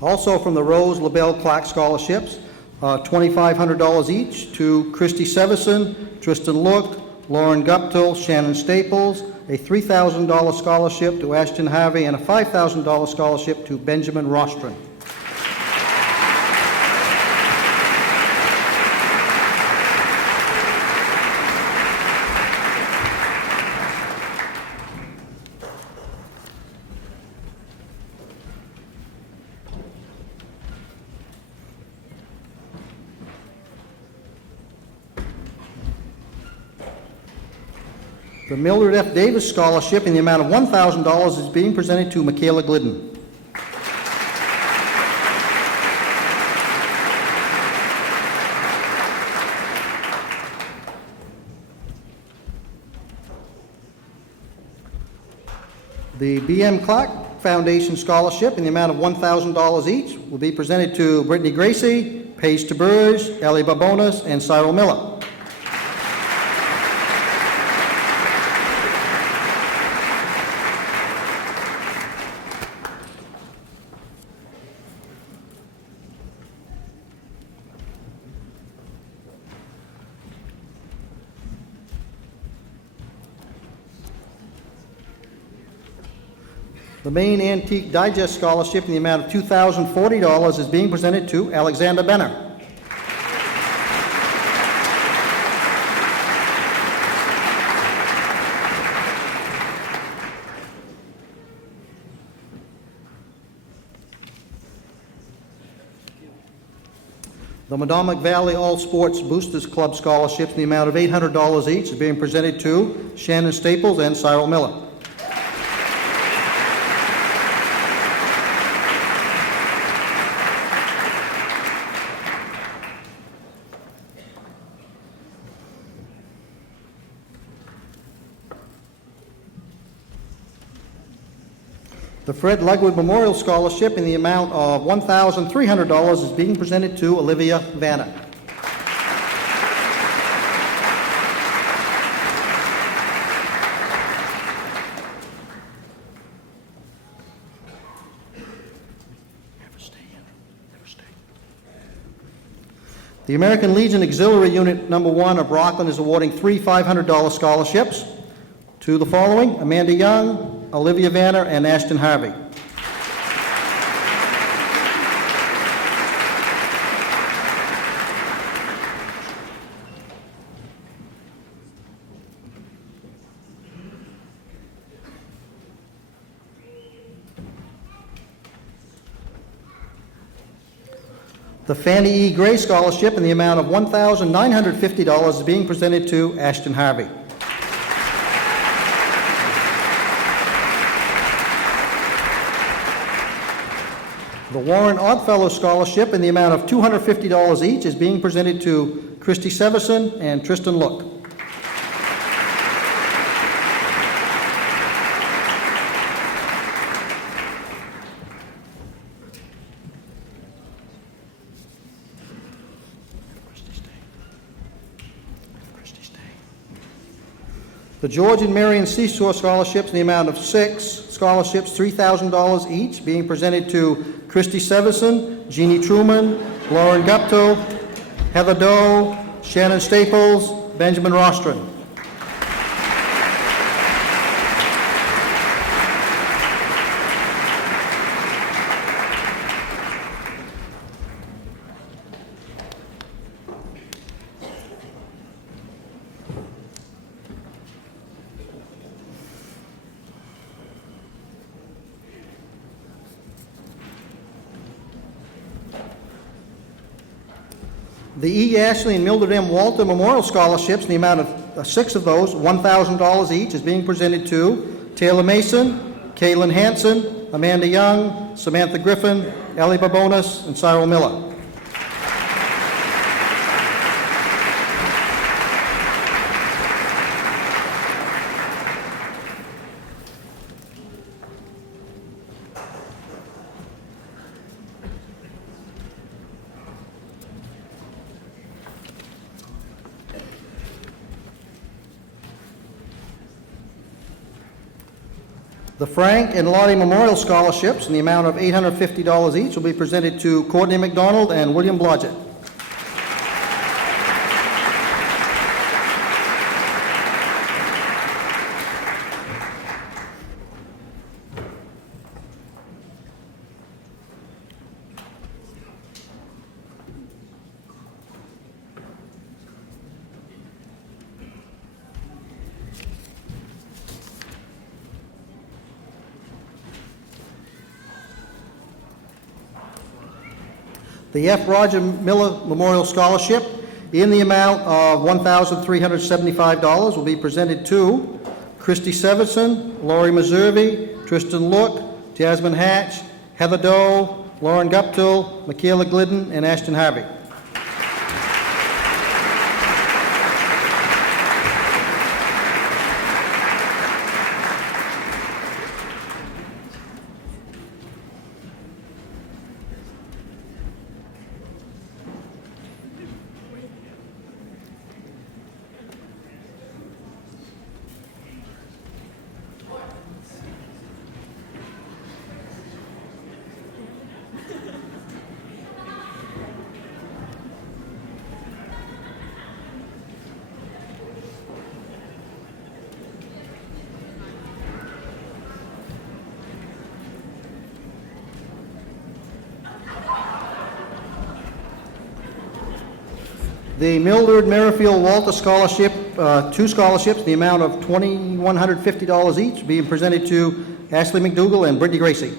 Also from the Rose LaBelle Clark Scholarships, $2,500 each to Christy Severson, Tristan Look, Lauren Guptill, Shannon Staples, a $3,000 scholarship to Ashton Harvey, and a $5,000 scholarship to Benjamin Rostron. The Mildred F. Davis Scholarship in the amount of $1,000 is being presented to Michaela Glidden. The B.M. Clark Foundation Scholarship in the amount of $1,000 each will be presented to Brittany Gracie, Paige DeBurge, Ellie Barbonas, and Cyril Miller. The Maine Antique Digest Scholarship in the amount of $2,040 is being presented to Alexander Benner. The Medomak Valley All Sports Boosters Club Scholarships in the amount of $800 each is being presented to Shannon Staples and Cyril Miller. The Fred Ludwig Memorial Scholarship in the amount of $1,300 is being presented to Olivia Vanna. The American Legion Auxiliary Unit Number 1 of Rockland is awarding three $500 scholarships to the following: Amanda Young, Olivia Vanner, and Ashton Harvey. The Fannie E. Gray Scholarship in the amount of $1,950 is being presented to Ashton Harvey. The Warren Oddfellow Scholarship in the amount of $250 each is being presented to Christy Severson and Tristan Look. The George and Marion Seashore Scholarships in the amount of 6 scholarships, $3,000 each, being presented to Christy Severson, Jeannie Truman, Lauren Guptill, Heather Doe, Shannon Staples, Benjamin Rostron. The E. Ashley and Mildred M. Walter Memorial Scholarships in the amount of 6 of those, $1,000 each, is being presented to Taylor Mason, Kaylin Hanson, Amanda Young, Samantha Griffin, Ellie Barbonas, and Cyril Miller. The Frank and Lottie Memorial Scholarships in the amount of $850 each will be presented to Courtney McDonald and William Blodgett. The F. Roger Miller Memorial Scholarship in the amount of $1,375 will be presented to Christy Severson, Laurie Meservey, Tristan Look, Jasmine Hatch, Heather Doe, Lauren Guptill, Michaela Glidden, and Ashton Harvey. The Mildred Merrifield Walter Scholarship, two scholarships, the amount of $2,150 each, being presented to Ashley McDougall and Brittany Gracie.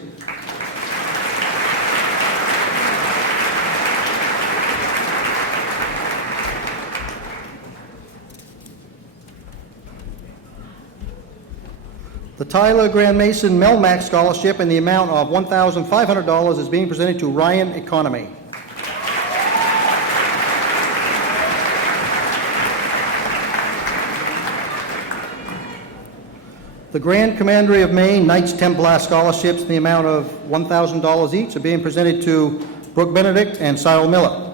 The Tyler Grand Mason Medomak Scholarship in the amount of $1,500 is being presented to Ryan Economy. The Grand Commandery of Maine Knights Templar Scholarships in the amount of $1,000 each are being presented to Brooke Benedict and Cyril Miller.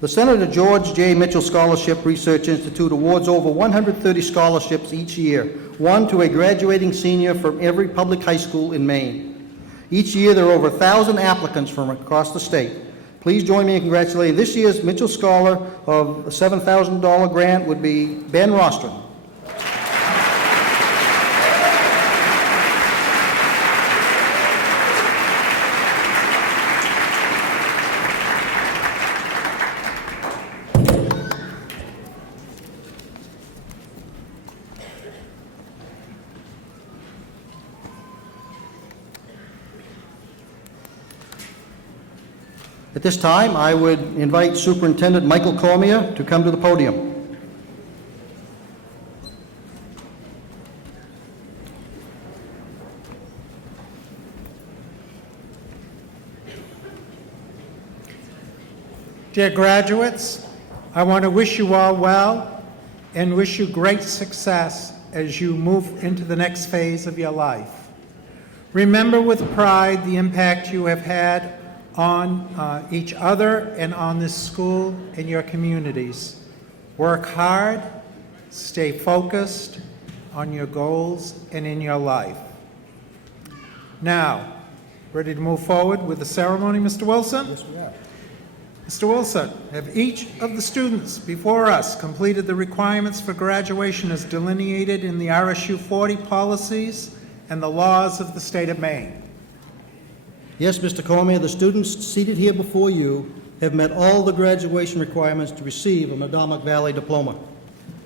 The Senator George J. Mitchell Scholarship Research Institute awards over 130 scholarships each year, one to a graduating senior from every public high school in Maine. Each year, there are over 1,000 applicants from across the state. Please join me in congratulating this year's Mitchell Scholar of a $7,000 grant would be Ben Rostron. At this time, I would invite Superintendent Michael Cormier to come to the podium. Dear graduates, I want to wish you all well and wish you great success as you move into the next phase of your life. Remember with pride the impact you have had on each other and on this school and your communities. Work hard, stay focused on your goals and in your life. Now, ready to move forward with the ceremony, Mr. Wilson? Yes, we are. Mr. Wilson, have each of the students before us completed the requirements for graduation as delineated in the RSU 40 policies and the laws of the state of Maine? Yes, Mr. Cormier, the students seated here before you have met all the graduation requirements to receive a Medomak Valley diploma.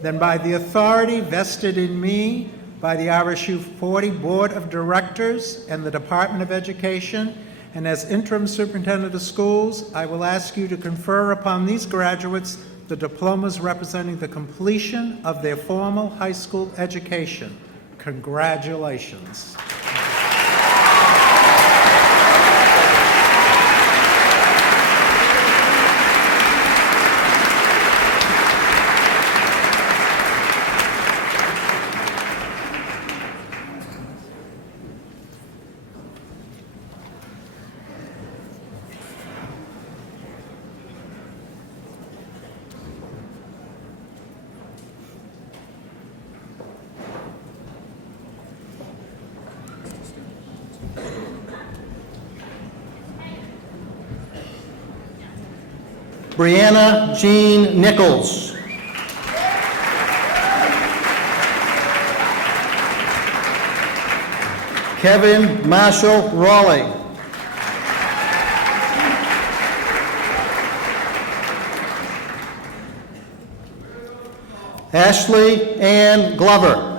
Then by the authority vested in me by the RSU 40 Board of Directors and the Department of Education, and as interim superintendent of schools, I will ask you to confer upon these graduates the diplomas representing the completion of their formal high school education. Congratulations. Brianna Jean Nichols. Kevin Marshall Raleigh. Ashley Ann Glover.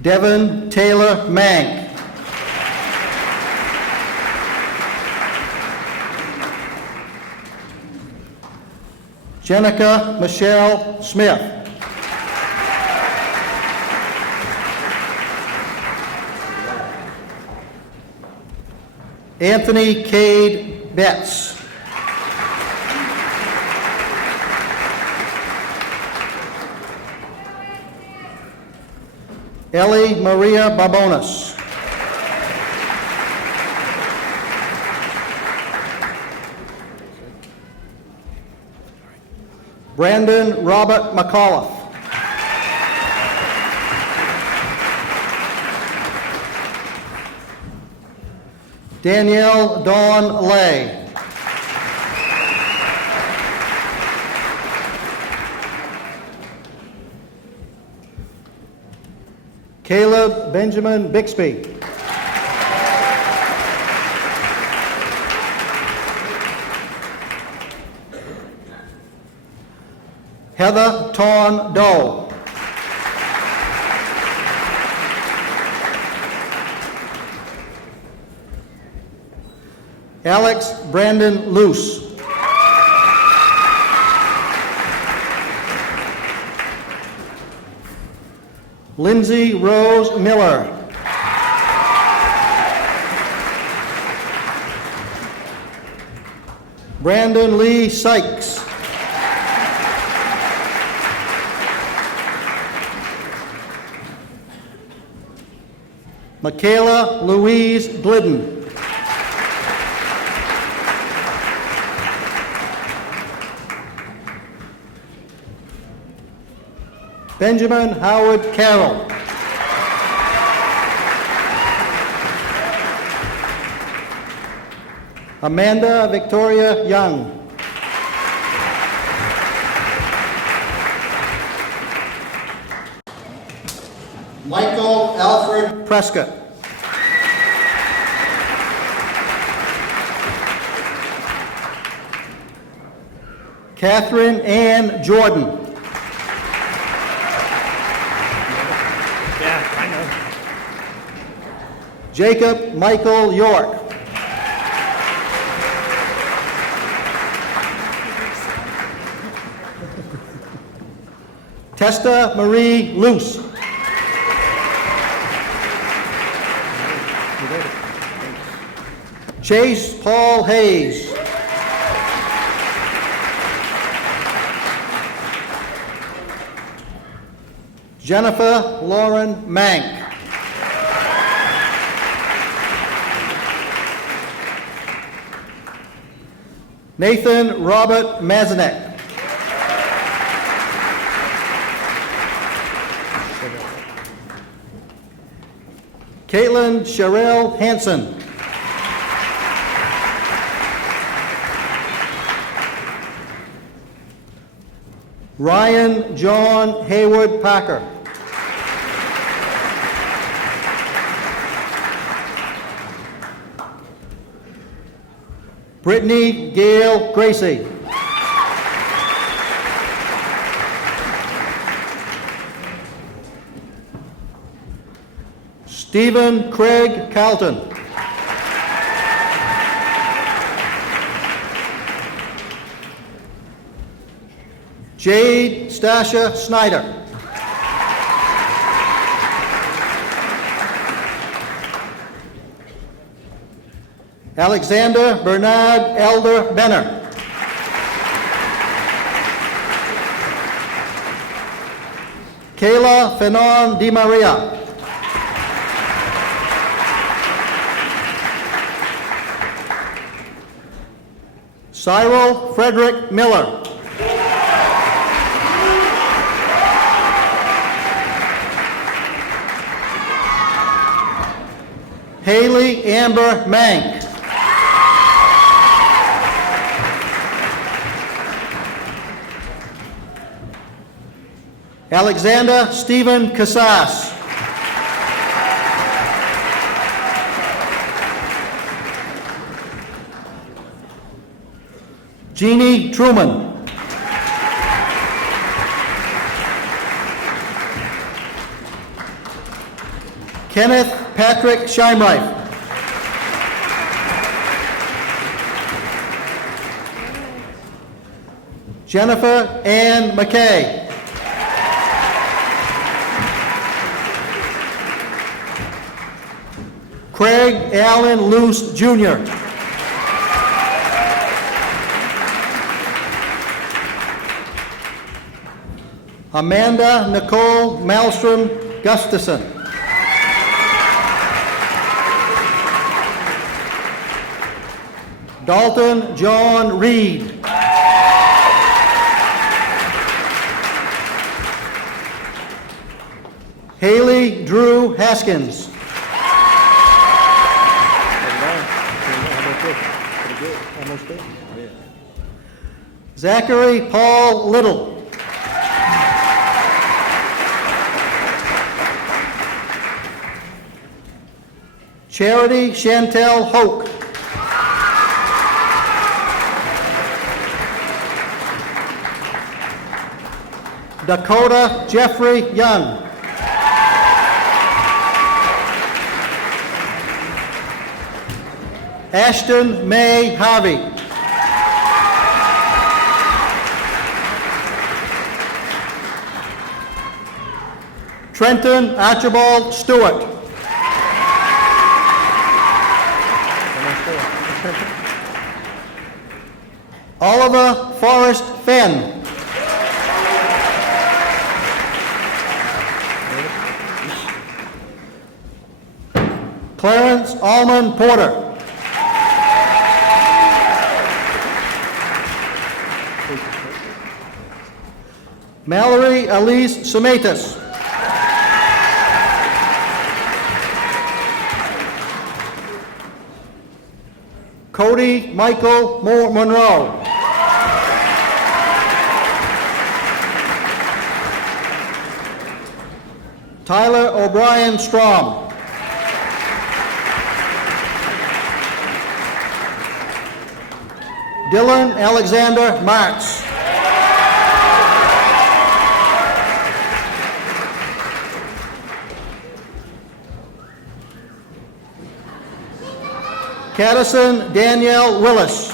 Devin Taylor Mank. Jenica Michelle Smith. Anthony Cade Betts. Ellie Maria Barbonas. Brandon Robert McAuliffe. Danielle Dawn Lay. Caleb Benjamin Bixby. Heather Tawn Doe. Alex Brandon Luce. Lindsay Rose Miller. Brandon Lee Sykes. Michaela Louise Glidden. Benjamin Howard Carroll. Amanda Victoria Young. Michael Alfred Prescott. Catherine Ann Jordan. Jacob Michael York. Testa Marie Luce. Chase Paul Hayes. Jennifer Lauren Mank. Nathan Robert Mazanek. Caitlin Sherelle Hansen. Ryan John Hayward Parker. Brittany Gail Gracie. Stephen Craig Carlton. Jade Stasha Snyder. Alexander Bernard Elder Benner. Kayla Fanon Di Maria. Cyril Frederick Miller. Haley Amber Mank. Alexander Stephen Casas. Jeannie Truman. Kenneth Patrick Scheimreif. Jennifer Ann McKay. Craig Allen Luce, Jr. Amanda Nicole Malmstrom Gustafson. Dalton John Reed. Haley Drew Haskins. Zachary Paul Little. Charity Chantel Hoke. Dakota Jeffrey Young. Ashton May Harvey. Trenton Archibald Stewart. Oliver Forrest Fenn. Clarence Allman Porter. Mallory Elise Sematus. Cody Michael Monroe. Tyler O'Brien Strom. Dylan Alexander Martz. Caddison Danielle Willis.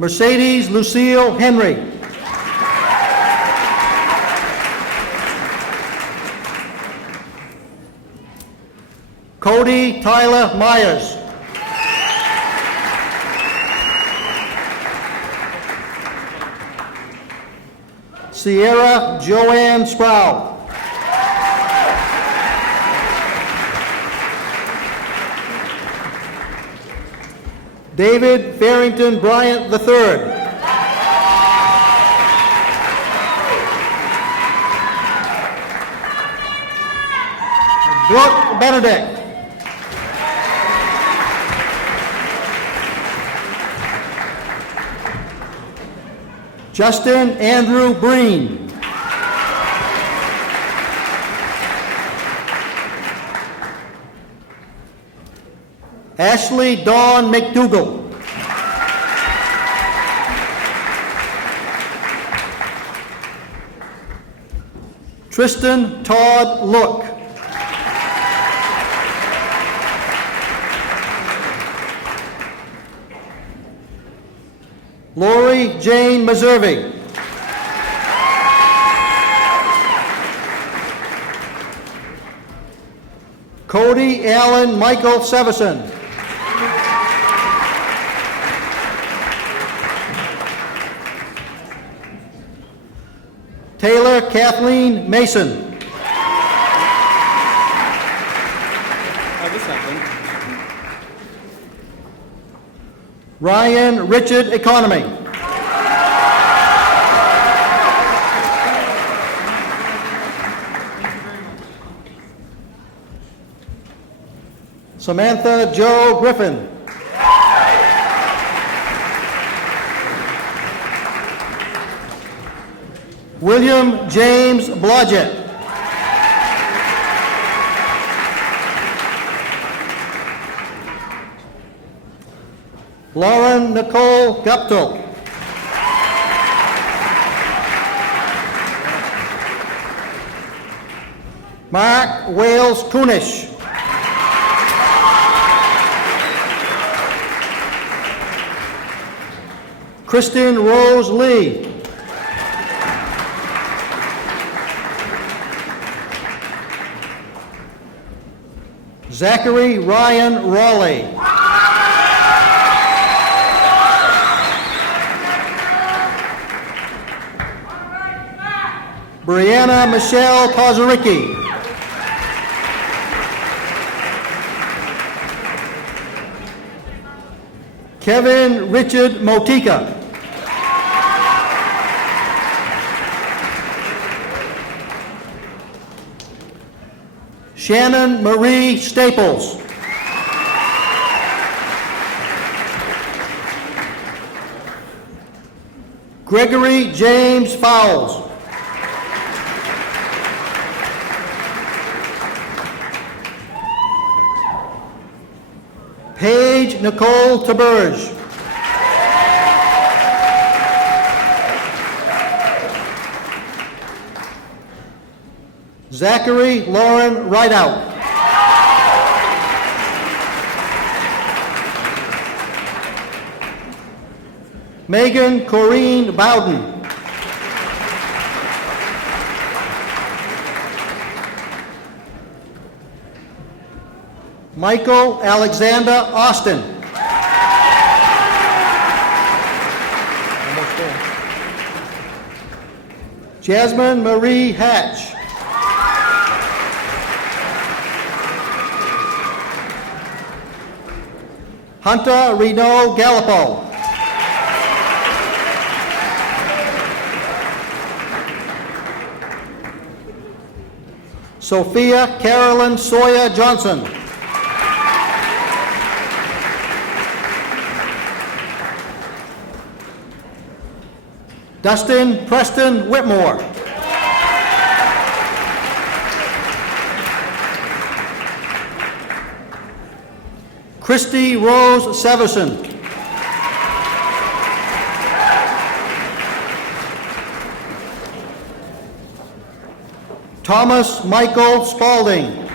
Mercedes Lucille Henry. Cody Tyler Myers. Sierra Joanne Sproul. David Farrington Bryant III. Brooke Benedict. Justin Andrew Breen. Ashley Dawn McDougall. Tristan Todd Look. Lori Jane Meservey. Cody Allen Michael Severson. Taylor Kathleen Mason. Ryan Richard Economy. Samantha Jo Griffin. William James Blodgett. Lauren Nicole Guptill. Mark Wales Kunish. Kristen Rose Lee. Zachary Ryan Raleigh. Brianna Michelle Kozaricki. Kevin Richard Motika. Shannon Marie Staples. Gregory James Fowles. Paige Nicole Taberge. Zachary Lauren Rideout. Megan Corrine Bowden. Michael Alexander Austin. Jasmine Marie Hatch. Hunter Reno Gallipo. Sophia Carolyn Sawyer Johnson. Dustin Preston Whitmore. Christy Rose Severson. Thomas Michael Spalding.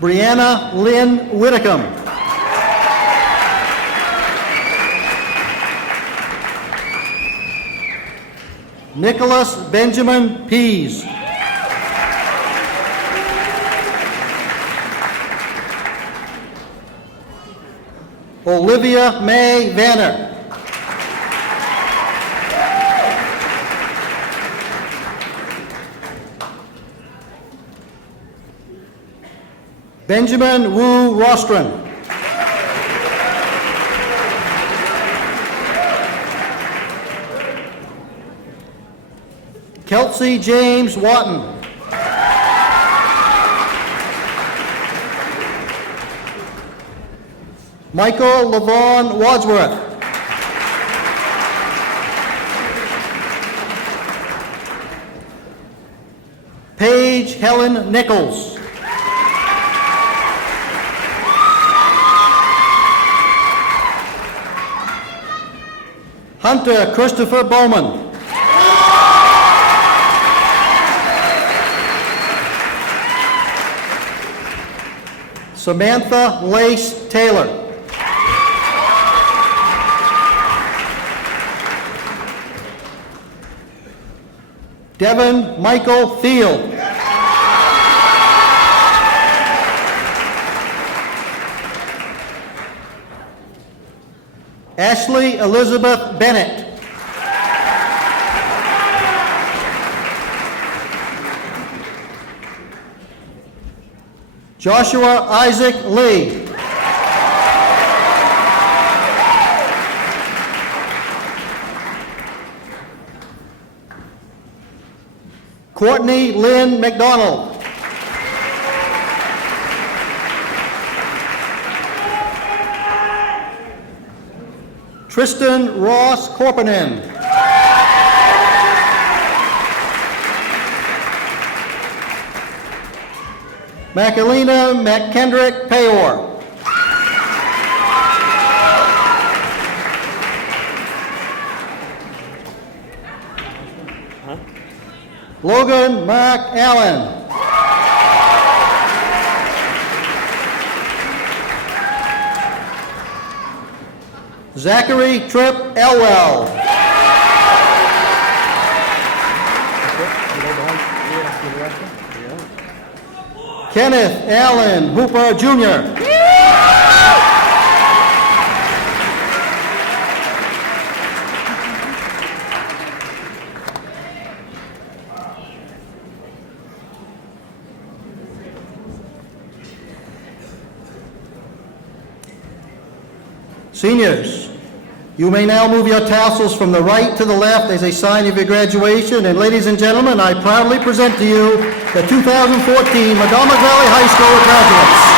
Brianna Lynn Whitcomb. Nicholas Benjamin Pease. Olivia May Vanner. Benjamin Wu Rostron. Kelsey James Watton. Michael Lavon Wadsworth. Paige Helen Nichols. Hunter Christopher Bowman. Samantha Lace Taylor. Devin Michael Field. Ashley Elizabeth Bennett. Joshua Isaac Lee. Courtney Lynn McDonald. Tristan Ross Corponen. Macalina McKendrick Payor. Logan Mark Allen. Zachary Tripp Elwell. Kenneth Allen Hooper Jr. Seniors, you may now move your tassels from the right to the left as a sign of your graduation. And ladies and gentlemen, I proudly present to you the 2014 Medomak Valley High School graduates.